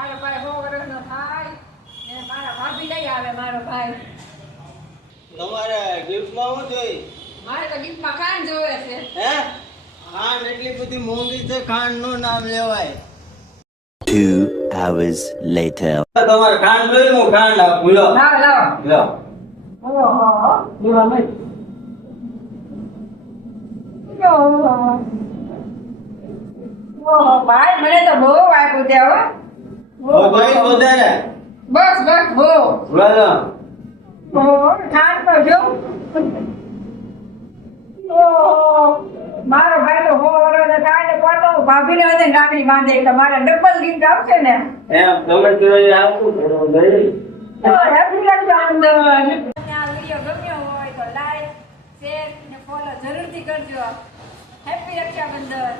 મારો ભાઈ 100 વર્ષનો થાય ને મારા ભાભી લઈ આવે મારો ભાઈ. તમારે ગિફ્ટમાં શું જોઈએ? મારે તો ગિફ્ટમાં ખાંડ જોવે છે. હે? ખાંડ એટલી બધી મોંઘી છે, ખાંડ નું નામ લેવાય. 2 hours later. તમારે ખાંડ જોઈએ? હું ખાંડ આપું. લો લાવો લાવો. લો. ઓહો લેવા મત. ઓહો ભાઈ મને તો બહુ વાગ્યું છે હો. ભાઈ વધારે. બસ બસ બહુ. બોલો. ઓહો ખાંડ તો જો. ઓહો મારો ભાઈ તો 100 વર્ષનો થાય ને કોતો ભાભીને હશે નાકડી બાંધે એટલે મારે ડબલ ગિફ્ટ આપશે ને. એમ તમે જોઈએ આપું ભાઈ. તો હેપી રક્ષાબંધન. આ વિડિયો ગમ્યો હોય તો લાઈક શેર ને ફોલો જરૂરથી કરજો. હેપી રક્ષાબંધન.